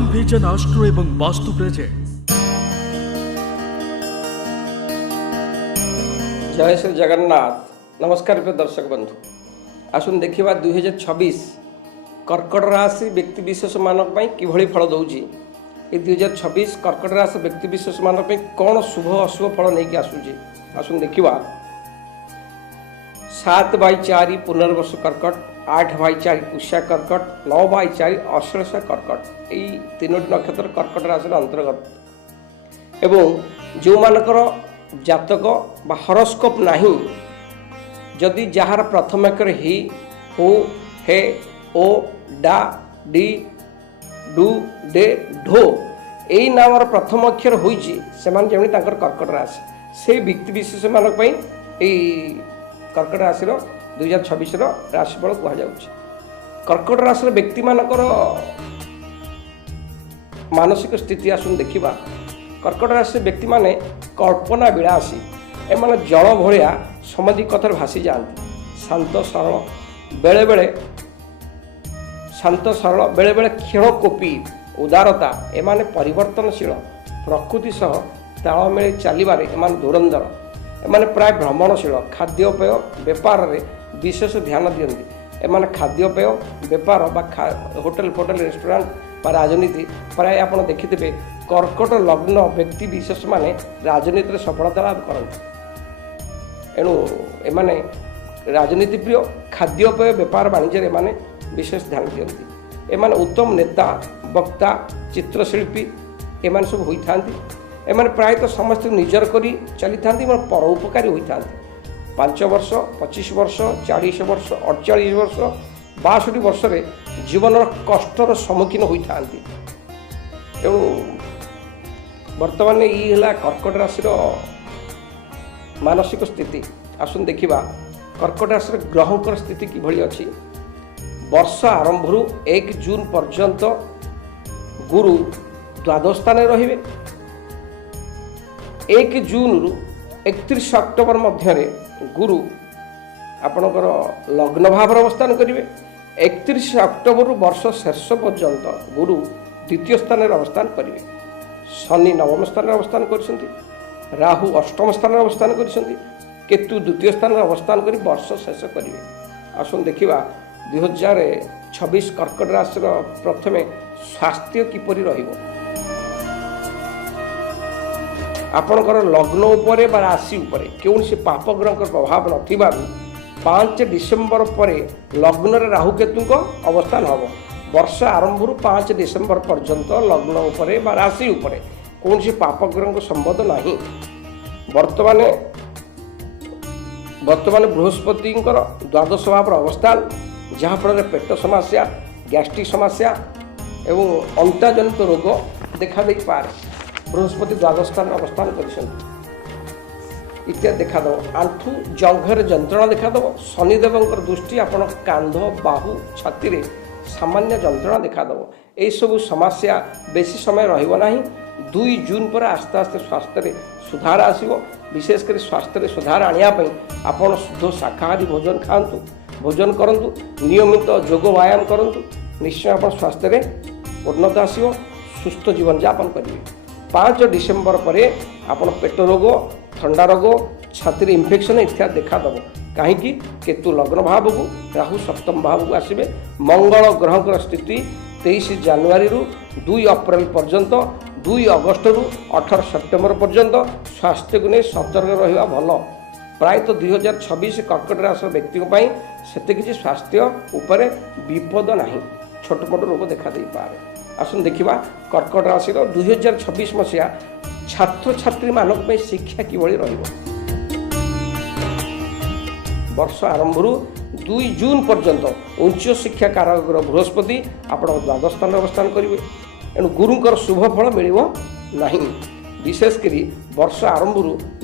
Shyam vision Austro এবং বাস্তু present. जय श्री जगन्नाथ। नमस्कार प्रिय दर्शक बंधु, आसुन देखा 2026 कर्कट राशि व्यक्ति विशेष मानक किभली फल दौची। ये 2026 कर्कट राशि व्यक्ति विशेष मानक कौन शुभ अशुभ फल नहीं आसूची। आसुन देखा 7/4 पुनर्वसु कर्कट, 8/4 पुष्या कर्कट, 9/4 अश्लेषा कर्कट, यही तीनोटी नक्षत्र कर्कट राशि अंतर्गत। एवं जो मानकर जातक बा हरोस्कोप नहीं, जदि जार प्रथम अक्षर हि हो हे ओ डा डी डू डे ढो यही नामर प्रथम अक्षर होइछि सेमान जेमि तांकर कर्कट राशि से व्यक्ति विशेष मानक पई एई कर्कट राशि 2026 राशिफल कह जाउछि। कर्कट राशि व्यक्ति मानकर मानसिक स्थिति आसुन देखिबा। कर्कट राशि व्यक्ति माने कल्पना विलासी, एमाने जल भलिया समधि कथर भासी जाती। शांत सरल बेले बेले क्षीणकोपी उदारता, एमाने परिवर्तनशील प्रकृति सह तालमेल चलबारे एमाने धुरंधर, एमाने प्राय भ्रमणशील। खाद्यपेय बेपार रे विशेष ध्यान दियंती। एमाने खाद्यपेय बेपार बा होटेल रेस्टोरेंट बा राजनीति प्राय आप देखिथे कर्कट लग्न व्यक्ति विशेष माने राजनीति सफलता लाभ करते। एणु एमाने राजनीति प्रिय, खाद्यपेय बेपार वाणिज्य एमाने विशेष ध्यान दियंती। एमाने उत्तम नेता, वक्ता, चित्रशिल्पी एमाने सब होई थांती। एमाने प्रायतः समस्त निजर करी चली थांती, परोपकारी होई थांती। 5 वर्ष, 25 वर्ष, 40 वर्ष, 48 वर्ष, 62 वर्ष रे जीवन कष्टर सम्मुखीन होई थांती। एणु वर्तमान ये कर्कट राशि मानसिक स्थिति। आसुन देखा कर्कट राशि ग्रहंकर स्थिति किभली अच्छी। वर्ष आरंभ 1 जून पर्यंत गुरु द्वादश स्थान रे। 1 जून रु 31 अक्टोबर मध्य गुरु आपणकर लग्न भाव अवस्थान करेंगे। 31 अक्टोबर वर्ष शेष पर्यंत गुरु द्वितीय स्थान अवस्थान करेंगे। शनि नवम स्थान अवस्थान कर, राहु अष्टम स्थान अवस्थान कर, केतु द्वितीय स्थान अवस्थान कर वर्ष शेष करेंगे। आसुन देखा 2026 कर्कट राशि प्रथम स्वास्थ्य किपरि रहिबो। आपणकर लग्न उपरे बा राशि उपरे कौन पाप ग्रह प्रभाव नथिबारु 5 डिसेम्बर पर लग्न रे राहु केतु अवस्थान हम। वर्ष आरंभ 5 डिसेम्बर पर्यंत लग्न उपरे बा राशि उपरे कौन सी पाप ग्रह संबंध नहीं। वर्तमान बृहस्पति द्वादश भाव अवस्थान, जहाँफल पेट समस्या, गैस्ट्रिक समस्या एवं अंटा जनित रोग देखा दे पारे। बृहस्पति द्वादश स्थान अवस्थान कर इत्यादि देखा दब। आंठू जंघर जंत्रणा देखा दब। शनिदेव दृष्टि आपण कांध, बाहु, छाती रे सामान्य जंत्रणा देखा दब। यही सब समस्या बेसी समय रहिबो नाही। 2 जून पर आस्ते आस्ते स्वास्थ्य रे सुधार आसीबो। विशेषकर स्वास्थ्य रे सुधार आनिया पई आपण शुद्ध शाकाहारी भोजन खांतु, भोजन करंतु, नियमित योग व्यायाम करंतु, निश्चय आपण स्वास्थ्य रे उन्नत आसीबो, सुस्थ जीवन यापन करिवे। 5 डिसेम्बर पर आपण पेट रोग, ठंडा रोग, छाती रे इन्फेक्शन इत्यादि देखा दब। कहीं केतु लग्न भाव को, राहु सप्तम भाव को आसबे। मंगल ग्रह स्थिति 23 जनवरी रु 2 अप्रैल पर्यंत, 2 अगस्त रु 18 सेप्टेम्बर पर्यंत स्वास्थ्य को नहीं सतर्क रहिबा भल। प्रायतः 2026 कर्कट राशि व्यक्ति से किसी स्वास्थ्य उपरे विपद नहीं, छोट मोट रोग देखा दे पारे। आसुन देखा कर्कट राशि 2026 मसीहा छात्र छात्री मानक शिक्षा किभली रहिबो। वर्ष आरंभ 2 जून पर्यंत उच्च शिक्षा कारक बृहस्पति आप द्वादश स्थान अवस्थान करेंगे। एणु गुरुंकर शुभ फल मिलिबो नहीं। विशेषकर वर्ष आरंभ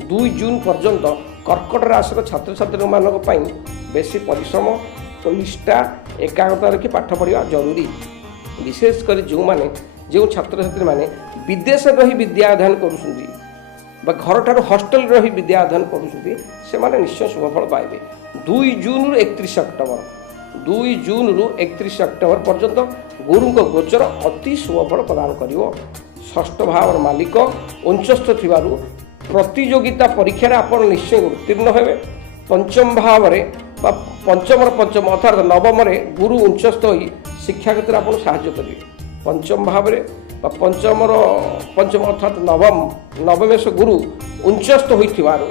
2 जून पर्यंत कर्कट राशि छात्र छात्री मानक बेसी परिश्रम, निष्ठा, एकाग्रता रखी पाठ पढ़ा जरूरी। विशेषकर जो छात्र छात्री माने विदेश रही विद्या अध्ययन करुछंती बा घर ठार हॉस्टेल रही विद्या अध्ययन करुछंती से माने निश्चय शुभफल पाइबे। 2 जून रु 31 अक्टोबर 2 ଜୁନ୍ ରୁ 31 ଅକ୍ଟୋବର ପର୍ଯ୍ୟନ୍ତ ଗୁରୁଙ୍କ ଗୋଚର ଅତି ଶୁଭଫଳ ପ୍ରଦାନ କରିବ। ଷଷ୍ଠ ଭାବର ମାଲିକ ଉଞ୍ଚସ୍ଥ ଥିବାରୁ ପ୍ରତିଯୋଗିତା ପରୀକ୍ଷାରେ ଆପଣ ନିଶ୍ଚୟ ଉତ୍ତୀର୍ଣ୍ଣ ହେବେ। ପଞ୍ଚମ ଭାବରେ ବା ପଞ୍ଚମର ପଞ୍ଚମ ଅର୍ଥାତ୍ ନବମରେ ଗୁରୁ ଉଞ୍ଚସ୍ଥ ହୋଇ ଶିକ୍ଷା କ୍ଷେତ୍ରରେ ଆପଣଙ୍କୁ ସାହାଯ୍ୟ କରିବେ। ପଞ୍ଚମ ଭାବରେ ବା ପଞ୍ଚମ ଅର୍ଥାତ୍ ନବମେଶ ଗୁରୁ ଉଞ୍ଚସ୍ଥ ହୋଇଥିବାରୁ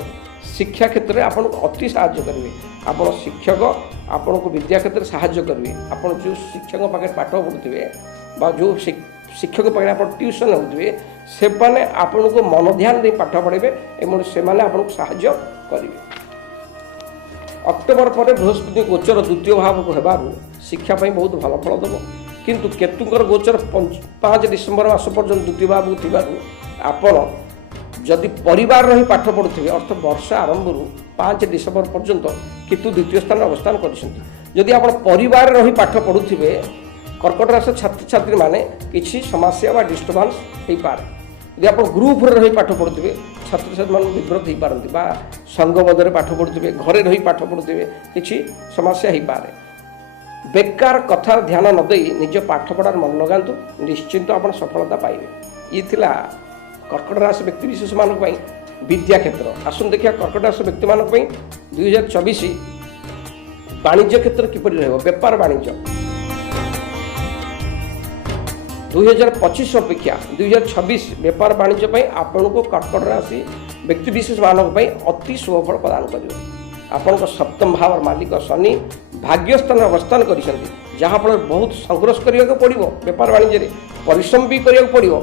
ଶିକ୍ଷା କ୍ଷେତ୍ରରେ ଆପଣଙ୍କୁ ଅତି ସାହାଯ୍ୟ କରିବେ। ଆପଣ ଶିକ୍ଷକ ଆପଣଙ୍କୁ ବିଦ୍ୟା କ୍ଷେତ୍ରରେ ସାହାଯ୍ୟ କରିବେ। ଆପଣ ଯେଉଁ ଶିକ୍ଷକଙ୍କ ପାଖରେ ପାଠ ପଢ଼ୁଥିବେ ବା ଯେଉଁ ଶିକ୍ଷକ ପାଖରେ ଆପଣ ଟ୍ୟୁସନ୍ ହେଉଥିବେ ସେମାନେ ଆପଣଙ୍କୁ ମନ ଧ୍ୟାନ ଦେଇ ପାଠ ପଢ଼ାଇବେ ଏବଂ ସେମାନେ ଆପଣଙ୍କୁ ସାହାଯ୍ୟ କରିବେ। ଅକ୍ଟୋବର ପରେ ବୃହସ୍ପତି ଗୋଚର ଦ୍ୱିତୀୟ ଭାବକୁ ହେବାରୁ ଶିକ୍ଷା ପାଇଁ ବହୁତ ଭଲ ଫଳ ଦେବ। କିନ୍ତୁ କେତୁଙ୍କର ଗୋଚର 5 ଡିସେମ୍ବର ମାସ ପର୍ଯ୍ୟନ୍ତ ଦ୍ୱିତୀୟ ଭାବକୁ ଥିବାରୁ ଆପଣ ଯଦି ପରିବାର ରହି ପାଠ ପଢ଼ୁଥିବେ ଅର୍ଥ ବର୍ଷ ଆରମ୍ଭରୁ 5 ଡିସେମ୍ବର ପର୍ଯ୍ୟନ୍ତ କେତୁ ଦ୍ୱିତୀୟ ସ୍ଥାନରେ ଅବସ୍ଥାନ କରିଛନ୍ତି। ଯଦି ଆପଣ ପରିବାର ରହି ପାଠ ପଢ଼ୁଥିବେ କର୍କଟ ରାଶି ଛାତ୍ରଛାତ୍ରୀମାନେ କିଛି ସମସ୍ୟା ବା ଡିଷ୍ଟର୍ବାନ୍ସ ହୋଇପାରେ। ଯଦି ଆପଣ ଗ୍ରୁପରେ ରହି ପାଠ ପଢ଼ୁଥିବେ ଛାତ୍ରଛାତ୍ରୀମାନେ ବିବ୍ରତ ହୋଇପାରନ୍ତି ବା ସଂଘବଦ୍ଧରେ ପାଠ ପଢ଼ୁଥିବେ ଘରେ ରହି ପାଠ ପଢ଼ୁଥିବେ କିଛି ସମସ୍ୟା ହୋଇପାରେ। ବେକାର କଥାର ଧ୍ୟାନ ନ ଦେଇ ନିଜ ପାଠପଢ଼ାରେ ମନ ଲଗାନ୍ତୁ, ନିଶ୍ଚିନ୍ତ ଆପଣ ସଫଳତା ପାଇବେ। ଇଏ ଥିଲା କର୍କଟ ରାଶି ବ୍ୟକ୍ତିବିଶେଷମାନଙ୍କ ପାଇଁ ବିଦ୍ୟା କ୍ଷେତ୍ର। ଆସନ୍ତୁ ଦେଖିବା କର୍କଟ ରାଶି ବ୍ୟକ୍ତିମାନଙ୍କ ପାଇଁ 2024 ବାଣିଜ୍ୟ କ୍ଷେତ୍ର କିପରି ରହିବ। ବେପାର ବାଣିଜ୍ୟ 2025 ଅପେକ୍ଷା 2026 ବେପାର ବାଣିଜ୍ୟ ପାଇଁ ଆପଣଙ୍କୁ କର୍କଟ ରାଶି ବ୍ୟକ୍ତିବିଶେଷମାନଙ୍କ ପାଇଁ ଅତି ଶୁଭଫଳ ପ୍ରଦାନ କରିବ। ଆପଣଙ୍କ ସପ୍ତମ ଭାବର ମାଲିକ ଶନି ଭାଗ୍ୟସ୍ଥାନରେ ଅବସ୍ଥାନ କରିଛନ୍ତି, ଯାହାଫଳରେ ବହୁତ ସଂଘର୍ଷ କରିବାକୁ ପଡ଼ିବ। ବେପାର ବାଣିଜ୍ୟରେ ପରିଶ୍ରମ ବି କରିବାକୁ ପଡ଼ିବ,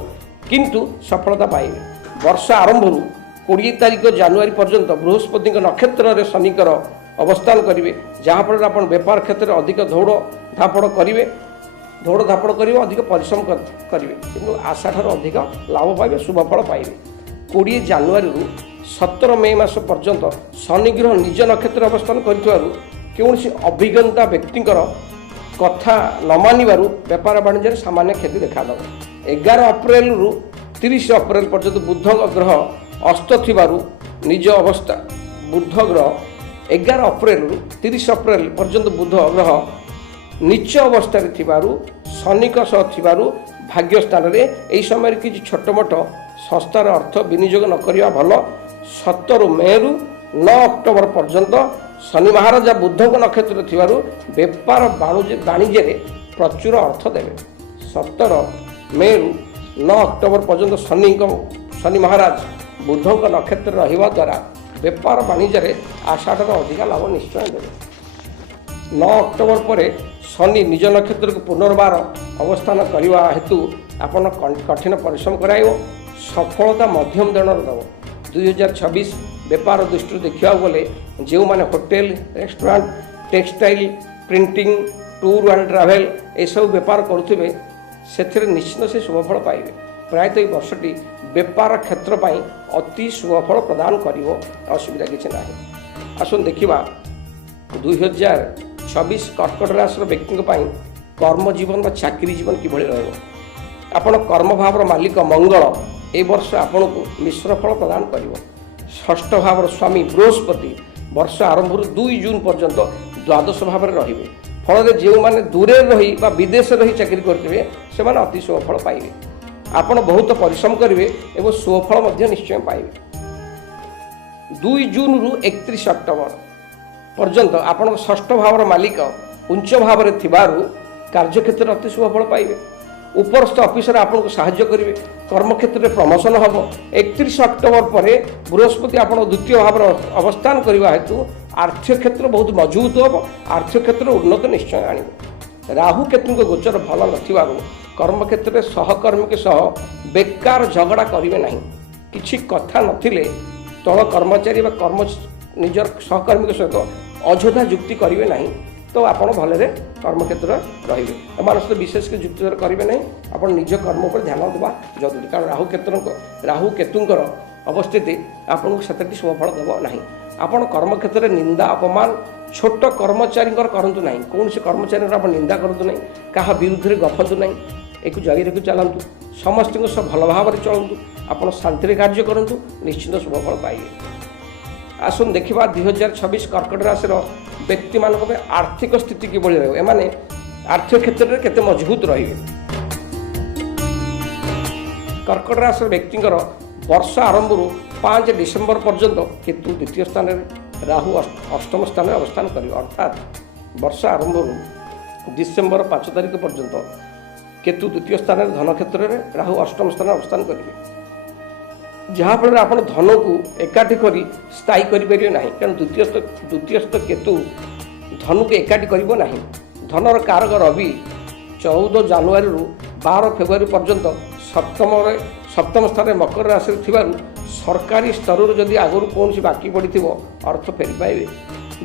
କିନ୍ତୁ ସଫଳତା ପାଇବେ। ବର୍ଷ ଆରମ୍ଭରୁ 20 ତାରିଖ ଜାନୁଆରୀ ପର୍ଯ୍ୟନ୍ତ ବୃହସ୍ପତିଙ୍କ ନକ୍ଷତ୍ରରେ ଶନିଙ୍କର ଅବସ୍ଥାନ କରିବେ, ଯାହାଫଳରେ ଆପଣ ବେପାର କ୍ଷେତ୍ରରେ ଅଧିକ ଦୌଡ଼ ଧାପଡ଼ କରିବେ, ଅଧିକ ପରିଶ୍ରମ କରିବେ, କିନ୍ତୁ ଆଶାଠାରୁ ଅଧିକ ଲାଭ ପାଇବେ, ଶୁଭଫଳ ପାଇବେ। 20 ଜାନୁଆରୀରୁ 17 ମେ ମାସ ପର୍ଯ୍ୟନ୍ତ ଶନି ଗ୍ରହ ନିଜ ନକ୍ଷତ୍ରରେ ଅବସ୍ଥାନ କରିଥିବାରୁ କୌଣସି ଅଭିଜ୍ଞତା ବ୍ୟକ୍ତିଙ୍କର କଥା ନ ମାନିବାରୁ ବେପାର ବାଣିଜ୍ୟରେ ସାମାନ୍ୟ କ୍ଷତି ଦେଖାଦେବ। 11 ଅପ୍ରେଲରୁ 30 ଅପ୍ରେଲ ପର୍ଯ୍ୟନ୍ତ ବୁଧ ଗ୍ରହ ଅସ୍ତ ଥିବାରୁ ନିଜ ଅବସ୍ଥା ବୁଧ ଗ୍ରହ 11 ଅପ୍ରେଲରୁ 30 ଅପ୍ରେଲ ପର୍ଯ୍ୟନ୍ତ ବୁଧ ଗ୍ରହ ନିଚ ଅବସ୍ଥାରେ ଥିବାରୁ ଶନିଙ୍କ ସହ ଥିବାରୁ ଭାଗ୍ୟ ସ୍ଥାନରେ ଏହି ସମୟରେ କିଛି ଛୋଟ ମୋଟ ସଂସ୍ଥାର ଅର୍ଥ ବିନିଯୋଗ ନ କରିବା ଭଲ। 17 ମେରୁ 9 ଅକ୍ଟୋବର ପର୍ଯ୍ୟନ୍ତ ଶନି ମହାରାଜା ବୁଧଙ୍କ ନକ୍ଷତ୍ରରେ ଥିବାରୁ ବେପାର ବାଣିଜ୍ୟରେ ପ୍ରଚୁର ଅର୍ଥ ଦେବେ। 17 ମେରୁ 9 ଅକ୍ଟୋବର ପର୍ଯ୍ୟନ୍ତ ଶନି ମହାରାଜ ବୁଧଙ୍କ ନକ୍ଷତ୍ରରେ ରହିବା ଦ୍ୱାରା ବେପାର ବାଣିଜ୍ୟରେ ଆଶାଠାରୁ ଅଧିକା ଲାଭ ନିଶ୍ଚୟ ଦେବେ। 9 ଅକ୍ଟୋବର ପରେ ଶନି ନିଜ ନକ୍ଷତ୍ରକୁ ପୁନର୍ବାର ଅବସ୍ଥାନ କରିବା ହେତୁ ଆପଣ କଠିନ ପରିଶ୍ରମ କରାଇବ, ସଫଳତା ମଧ୍ୟମ ଧରଣର ଦେବ। 2026 ବେପାର ଦୃଷ୍ଟିରୁ ଦେଖିବାକୁ ଗଲେ ଯେଉଁମାନେ hotel, restaurant, textile, printing, tour and travel ଏସବୁ ବେପାର କରୁଥିବେ ସେଥିରେ ନିଶ୍ଚିତ ସେ ଶୁଭଫଳ ପାଇବେ। ପ୍ରାୟତଃ ଏହି ବର୍ଷଟି ବେପାର କ୍ଷେତ୍ର ପାଇଁ ଅତି ଶୁଭଫଳ ପ୍ରଦାନ କରିବ, ଅସୁବିଧା କିଛି ନାହିଁ। ଆସନ୍ତୁ ଦେଖିବା 2026 କର୍କଟ ରାଶିର ବ୍ୟକ୍ତିଙ୍କ ପାଇଁ କର୍ମଜୀବନ ବା ଚାକିରି ଜୀବନ କିଭଳି ରହିବ। ଆପଣ କର୍ମଭାବର ମାଲିକ ମଙ୍ଗଳ ଏ ବର୍ଷ ଆପଣଙ୍କୁ ମିଶ୍ର ଫଳ ପ୍ରଦାନ କରିବ। ଷଷ୍ଠ ଭାବର ସ୍ୱାମୀ ବୃହସ୍ପତି ବର୍ଷ ଆରମ୍ଭରୁ 2 ଜୁନ୍ ପର୍ଯ୍ୟନ୍ତ ଦ୍ୱାଦଶ ଭାବରେ ରହିବେ। ଫଳରେ ଯେଉଁମାନେ ଦୂରରେ ରହି ବା ବିଦେଶରେ ରହି ଚାକିରି କରିଥିବେ ସେମାନେ ଅତି ଶୁଭଫଳ ପାଇବେ। ଆପଣ ବହୁତ ପରିଶ୍ରମ କରିବେ ଏବଂ ଶୁଭଫଳ ମଧ୍ୟ ନିଶ୍ଚୟ ପାଇବେ। 2 ଜୁନ୍ରୁ 31 ଅକ୍ଟୋବର ପର୍ଯ୍ୟନ୍ତ ଆପଣଙ୍କ ଷଷ୍ଠ ଭାବର ମାଲିକ ଉଚ୍ଚ ଭାବରେ ଥିବାରୁ କାର୍ଯ୍ୟକ୍ଷେତ୍ରରେ ଅତି ଶୁଭଫଳ ପାଇବେ। ଉପରସ୍ଥ ଅଫିସର ଆପଣଙ୍କୁ ସାହାଯ୍ୟ କରିବେ, କର୍ମକ୍ଷେତ୍ରରେ ପ୍ରମୋଶନ ହେବ। 31 ଅକ୍ଟୋବର ପରେ ବୃହସ୍ପତି ଆପଣଙ୍କ ଦ୍ୱିତୀୟ ଭାବରେ ଅବସ୍ଥାନ କରିବା ହେତୁ ଆର୍ଥିକ କ୍ଷେତ୍ର ବହୁତ ମଜବୁତ ହେବ, ଆର୍ଥିକ କ୍ଷେତ୍ରରେ ଉନ୍ନତି ନିଶ୍ଚୟ ଆଣିବ। ରାହୁ କେତୁଙ୍କ ଗୋଚର ଭଲ ନଥିବାରୁ କର୍ମକ୍ଷେତ୍ରରେ ସହକର୍ମୀଙ୍କ ସହ ବେକାର ଝଗଡ଼ା କରିବେ ନାହିଁ। କିଛି କଥା ନଥିଲେ ତଳ କର୍ମଚାରୀ ବା ନିଜର ସହକର୍ମୀଙ୍କ ସହିତ ଅଯଥା ଯୁକ୍ତି କରିବେ ନାହିଁ, ତ ଆପଣ ଭଲରେ କର୍ମକ୍ଷେତ୍ରରେ ରହିବେ। ଏମାନଙ୍କ ସହିତ ବିଶେଷ କିଛି ଯୁକ୍ତିତର୍କ କରିବେ ନାହିଁ, ଆପଣ ନିଜ କର୍ମ ଉପରେ ଧ୍ୟାନ ଦେବା ଜରୁରୀ। କାରଣ ରାହୁ କେତୁଙ୍କର ଅବସ୍ଥିତି ଆପଣଙ୍କୁ ସେତିକି ଶୁଭଫଳ ଦେବ ନାହିଁ। ଆପଣ କର୍ମକ୍ଷେତ୍ରରେ ନିନ୍ଦା ଅପମାନ ଛୋଟ କର୍ମଚାରୀଙ୍କର କରନ୍ତୁ ନାହିଁ। କୌଣସି କର୍ମଚାରୀଙ୍କର ଆପଣ ନିନ୍ଦା କରନ୍ତୁ ନାହିଁ, କାହା ବିରୁଦ୍ଧରେ ଗଫନ୍ତୁ ନାହିଁ, ଏକୁ ଜାରି ରଖି ଚାଲନ୍ତୁ, ସମସ୍ତଙ୍କ ସହ ଭଲ ଭାବରେ ଚଳନ୍ତୁ, ଆପଣ ଶାନ୍ତିରେ କାର୍ଯ୍ୟ କରନ୍ତୁ, ନିଶ୍ଚିତ ଶୁଭଫଳ ପାଇବେ। आसन देखा 2026 कर्कट राशि व्यक्ति मान आर्थिक स्थिति किभली रही एमाने आर्थिक क्षेत्र में केते मजबूत रही। कर्कट राशि व्यक्तिंकर वर्ष आरंभ 5 डिसेम्बर पर्यंत केतु द्वितीय स्थान में राहु अष्टम स्थान में अवस्थान करेंगे अर्थात वर्ष आरंभ डिसेम्बर 5 तारिख पर्यंत केतु द्वितीय स्थान में धन क्षेत्र में राहु अष्टम स्थान में अवस्थान करेंगे जहाँफल आप धन को एकाठी कर स्थायी करेंगे ना कारण द्वितीयस्थ केतु धनु को एकाठी करना धनर कारक रवि 14 जानुआरी 12 फेब्रुआरी पर्यंत सप्तम स्थान में मकर राशि सरकारी स्तर जदि आगुरी कौन बाकी पड़ी अर्थ फेरी पाइबे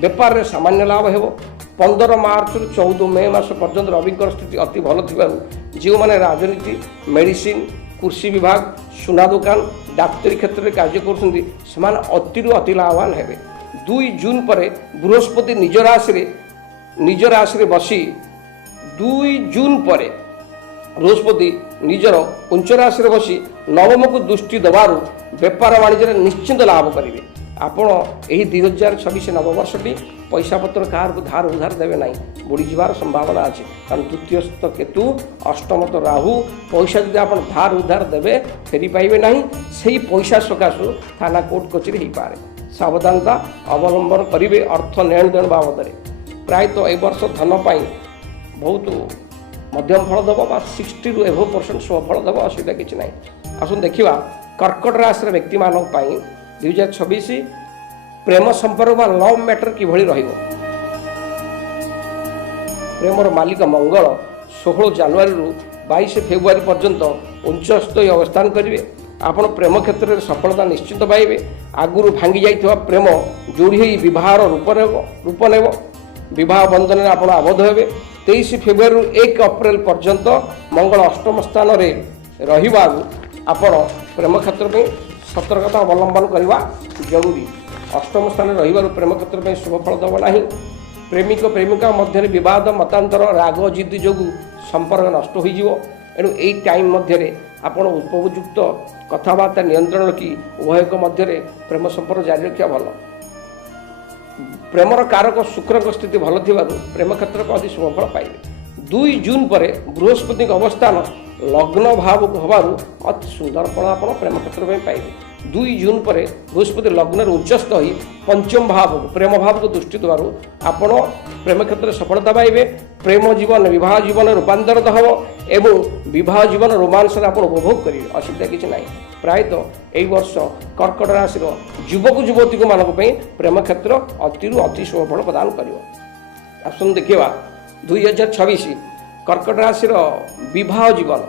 बेपार में सामान्य लाभ हो 15 मार्च 14 मे मास पर्यंत रविंकर स्थिति अति भल जो मैंने राजनीति मेडिसिन कृषि विभाग सुना दुकान डाक्तरी क्षेत्र में कार्य कर अति लाभवान हे 2 जून पर बृहस्पति निज राशि बसी 2 जून पर बृहस्पति निजर उच्च राशि बसी नवम को दृष्टि देवार बेपार वाणिज्य निश्चिंत लाभ करेंगे आपण यही 2026 नववर्षटी पैसा पत्र कार को धार उधार देवे ना बुड़ी जीवार संभावना अच्छे कारण द्वितीयस्थ केतु अष्टमत राहु पैसा जब आप धार उधार देवे फेरी पाइबे ना से पैसा सकाशु थाना कोर्ट कचेरी हो पाए सावधानता अवलंबन करेंगे अर्थ लेन देन बाबद प्रायतः ए वर्ष धन पाई बहुत मध्यम फल देव 60 ରୁ एभव % शुभ फल देव असुविधा किसी ना आसन देखा कर्कट राशि व्यक्ति मान 2026 प्रेम संपर्क लव मैटर किभली रहिबो प्रेमर मालिक मंगल 16 जानुआरी 22 फेब्रुआरी पर्यंत उच्चस्थ अवस्थान करेंगे आपण प्रेम क्षेत्र में सफलता निश्चित पाइबे आगुरी भांगी जाइथिबा प्रेम जोड़ी विवाहर रूप नेब विवाह बंधन में आप आबद्ध हेबे 23 फेब्रुआरी 1 अप्रैल पर्यंत मंगल अष्टम स्थान में रहिबारु आपण प्रेम क्षेत्र में सतर्कता अवलंबन करवा जरूरी अष्टम स्थान में रहिबारु प्रेम क्षेत्र में शुभ फल देव ना प्रेमिक प्रेमिका मध्य विवाद मतांतर राग जिद जो संपर्क नष्ट हो एणु यही टाइम मध्य आपण उपयुक्त कथबार्ता नियंत्रण रखी उभय मध्य प्रेम संपर्क जारी रखा भल प्रेमर कारक शुक्र स्थिति भल प्रेम क्षेत्र को अति शुभ फल पाइबे 2 जून पर बृहस्पति अवस्थान लग्न भाव हबारू अति सुंदर फल आप प्रेम क्षेत्र में पाइबे 2 जून पर बृहस्पति लग्न उच्चस्थ हो पंचम भाव प्रेम भाव को दृष्टि देवार आपण प्रेम क्षेत्र में सफलता पाइबे प्रेम जीवन विवाह जीवन रूपांतरित हम एवं विवाह जीवन रोमांस आप उपभोग करेंगे असुविधा किसी ना प्रायतः यही वर्ष कर्कट राशि युवक युवती मानक प्रेम क्षेत्र अति शुभ फल प्रदान कर आसन देखा 2026 कर्कट राशि विवाह जीवन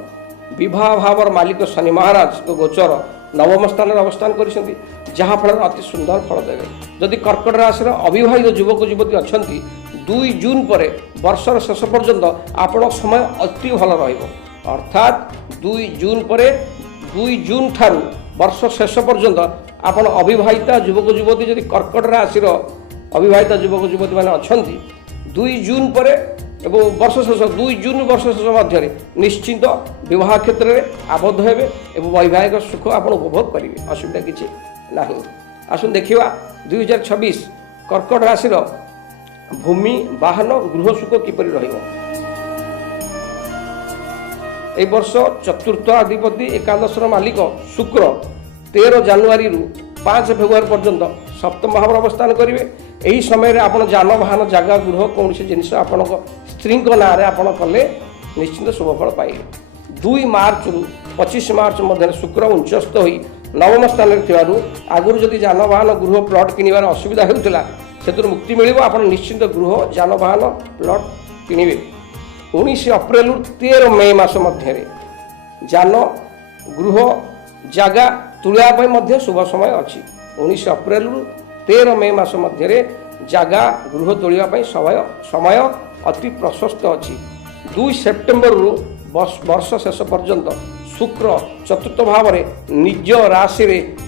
विवाह भावर मालिक शनि महाराज को गोचर नवम स्थान अवस्थान करफल अति सुंदर फल देवे जदि कर्कट राशि अविवाहित युवक युवती अच्छा 2 जून पर वर्षर शेष पर्यंत आपण समय अति भल अर्थात 2 जून पर 2 जून ठारू वर्ष शेष पर्यंत आपण अविवाहिता युवक युवती जदि कर्कट राशि अविवाहिता युवक युवती मैंने अच्छा 2 जून पर एवं वर्ष शेष 2 जून वर्ष शेष मध्य निश्चिंत विवाह क्षेत्र में आबद्ध हेबे एवं वैवाहिक सुख आप उपभोग करेंगे असुविधा किसी ना आसन देखा 2026 कर्कट राशि भूमि वाहन गृह सुख किपरि रहिबो ए वर्ष चतुर्थ अधिपति एकादश मालिक शुक्र 13 जानुआरी 5 फेब्रुआरी पर्यंत सप्तम भाव अवस्थान करेंगे यही समय आप जानवाहन जगह गृह कौन जिनस आपण स्त्री ना कले निश्चिंत शुभ फल पाइबे 2 मार्च रु 25 मार्च मध्य शुक्र उच्चस्थ हो नवम स्थान में आगुरी जदि जानवाहन गृह प्लट किणवार असुविधा होता से मुक्ति मिल आप निश्चिंत गृह जानवाहन प्लट किणवे 19 अप्रैल 13 मे मास मध्य जान गृह जगह तुलिया शुभ समय अच्छी 19 अप्रैल 13 मे मास मध्य जगह गृह तोलिया समय अति प्रशस्त अच्छी 2 सेप्टेम्बर वर्ष शेष पर्यंत शुक्र चतुर्थ भाव निज राशि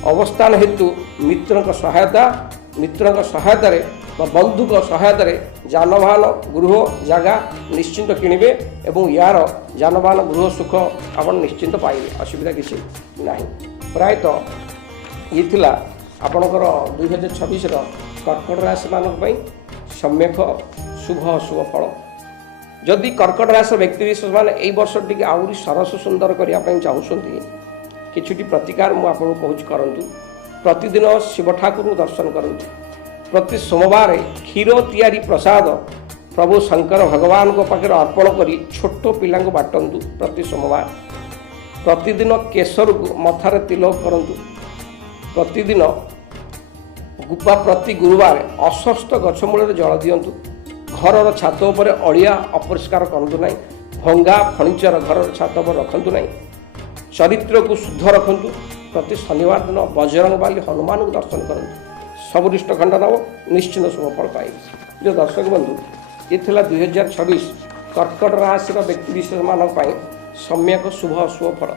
अवस्थान हेतु मित्र सहायता बंधु सहायता जानवाहन गृह जगह निश्चिंत किणवे एवं यार जानवाहन गृह सुख आप निश्चिंत पाइबे असुविधा किसी ना प्रायतः ये थिला ଆପଣଙ୍କର 2026ର କର୍କଟ ରାଶିମାନଙ୍କ ପାଇଁ ସମ୍ୟକ ଶୁଭ ଅଶୁଭ ଫଳ। ଯଦି କର୍କଟ ରାଶିର ବ୍ୟକ୍ତିବିଶେଷମାନେ ଏହି ବର୍ଷ ଟିକେ ଆହୁରି ସରସ ସୁନ୍ଦର କରିବା ପାଇଁ ଚାହୁଁଛନ୍ତି, କିଛିଟି ପ୍ରତିକାର ମୁଁ ଆପଣଙ୍କୁ କହୁଛି କରନ୍ତୁ। ପ୍ରତିଦିନ ଶିବ ଠାକୁରଙ୍କୁ ଦର୍ଶନ କରନ୍ତୁ। ପ୍ରତି ସୋମବାର କ୍ଷୀର ତିଆରି ପ୍ରସାଦ ପ୍ରଭୁ ଶଙ୍କର ଭଗବାନଙ୍କ ପାଖରେ ଅର୍ପଣ କରି ଛୋଟ ପିଲାଙ୍କୁ ବାଟନ୍ତୁ ପ୍ରତି ସୋମବାର। ପ୍ରତିଦିନ କେଶରକୁ ମଥାରେ ତିଲକ କରନ୍ତୁ। ପ୍ରତିଦିନ ବା ପ୍ରତି ଗୁରୁବାର ଅସ୍ୱସ୍ଥ ଗଛ ମୂଳରେ ଜଳ ଦିଅନ୍ତୁ। ଘରର ଛାତ ଉପରେ ଅଳିଆ ଅପରିଷ୍କାର କରନ୍ତୁ ନାହିଁ। ଭଙ୍ଗା ଫର୍ଣ୍ଣିଚର ଘରର ଛାତ ଉପରେ ରଖନ୍ତୁ ନାହିଁ। ଚରିତ୍ରକୁ ଶୁଦ୍ଧ ରଖନ୍ତୁ। ପ୍ରତି ଶନିବାର ଦିନ ବଜରଙ୍ଗବାଲି ହନୁମାନଙ୍କୁ ଦର୍ଶନ କରନ୍ତୁ। ସବୁ ରିଷ୍ଟ ଖଣ୍ଡ ନେବ, ନିଶ୍ଚିନ୍ତ ଶୁଭଫଳ ପାଇବେ। ଯେଉଁ ଦର୍ଶକ ବନ୍ଧୁ, ଏ ଥିଲା 2026 କର୍କଟ ରାଶିର ବ୍ୟକ୍ତିବିଶେଷମାନଙ୍କ ପାଇଁ ସମ୍ୟକ ଶୁଭ ଅଶୁଭ ଫଳ।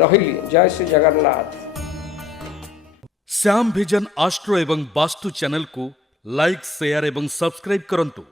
ରହିଲି, ଜୟ ଶ୍ରୀ ଜଗନ୍ନାଥ। श्याम विजन आस्ट्रो एवं वास्तु चैनल को लाइक शेयर एवं सब्सक्राइब करंतु।